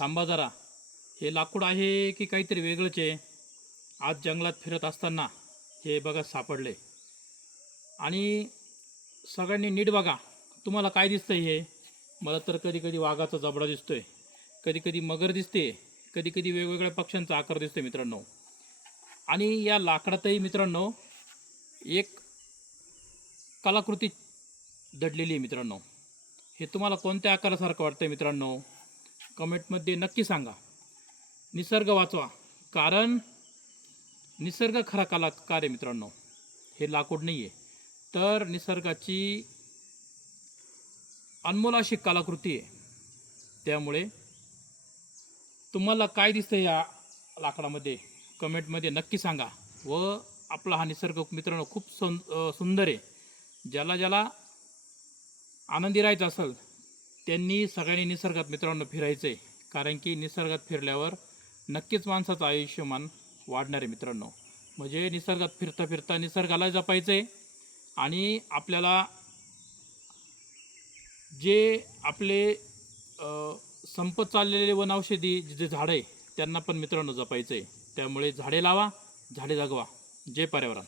थांबा जरा, हे लाकूड आहे की काहीतरी वेगळंच आहे? आज जंगलात फिरत असताना हे बघा सापडले. आणि सगळ्यांनी नीट बघा, तुम्हाला काय दिसतंय हे? मला तर कधी कधी वाघाचा जबडा दिसतोय, कधी कधी मगर दिसते, कधी कधी वेगवेगळ्या पक्ष्यांचा आकार दिसतोय मित्रांनो. आणि या लाकडातही मित्रांनो एक कलाकृती दडलेली आहे मित्रांनो. हे तुम्हाला कोणत्या आकारासारखं वाटतंय मित्रांनो? कमेंटमध्ये नक्की सांगा. निसर्ग वाचवा, कारण निसर्ग खरा कलाकार आहे मित्रांनो, हे लाकूड नाही आहे. तर निसर्गाची अनमोल अशी कलाकृती आहे. त्यामुळे तुम्हाला काय दिसतं या लाकडामध्ये कमेंटमध्ये नक्की सांगा. व आपला हा निसर्ग मित्रांनो खूप सुंदर आहे. ज्याला ज्याला आनंदी राहायचं असेल त्यांनी सगळ्यांनी निसर्गात मित्रांनो फिरायचं आहे. कारण की निसर्गात फिरल्यावर नक्कीच माणसाचं आयुष्यमान वाढणार आहे मित्रांनो. म्हणजे निसर्गात फिरता फिरता निसर्गाला जपायचं आहे. आणि आपल्याला जे आपले संपत चाललेले वनौषधी जे झाडं आहे त्यांना पण मित्रांनो जपायचं आहे. त्यामुळे झाडे लावा, झाडे जगवा. जय पर्यावरण.